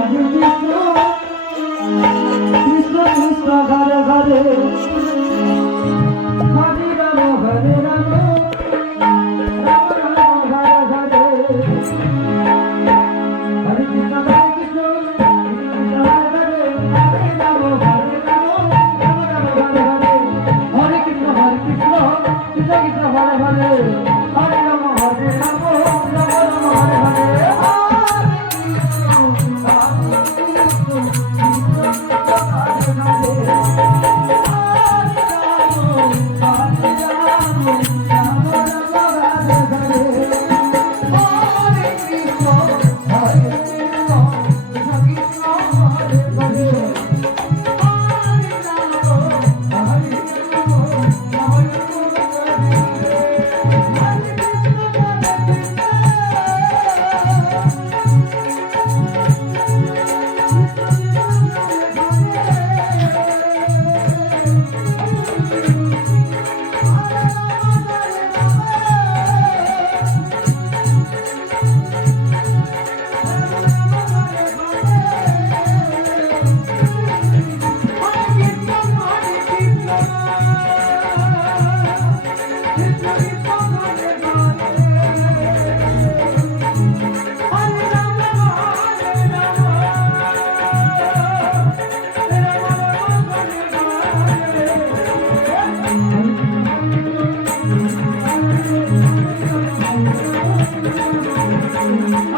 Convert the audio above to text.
Hare Krishna Krishna Krishna Música